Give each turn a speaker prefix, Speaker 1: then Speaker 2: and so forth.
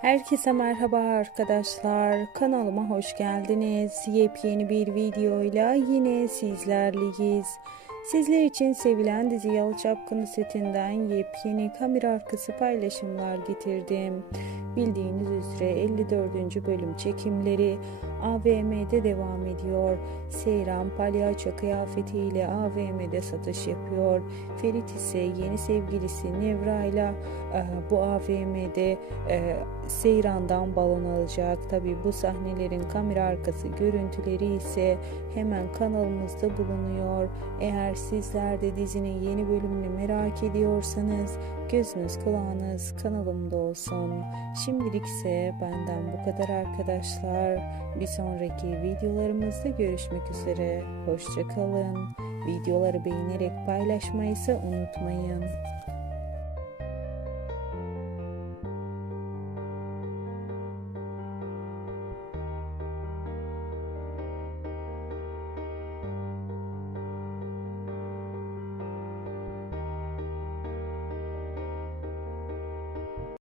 Speaker 1: Herkese merhaba arkadaşlar. Kanalıma hoş geldiniz. Yepyeni bir videoyla yine sizlerleyiz. Sizler için sevilen dizi Yalı Çapkını setinden yepyeni kamera arkası paylaşımlar getirdim. Bildiğiniz üzere 54. bölüm çekimleri AVM'de devam ediyor. Seyran palyaço kıyafetiyle AVM'de satış yapıyor. Ferit ise yeni sevgilisi Nevra ile bu AVM'de Seyran'dan balon alacak. Tabi bu sahnelerin kamera arkası görüntüleri ise hemen kanalımızda bulunuyor. Eğer sizler de dizinin yeni bölümünü merak ediyorsanız gözünüz kulağınız kanalımda olsun. Şimdilik ise benden bu kadar arkadaşlar. Bir sonraki videolarımızda görüşmek üzere. Hoşçakalın. Videoları beğenerek paylaşmayı ise unutmayın.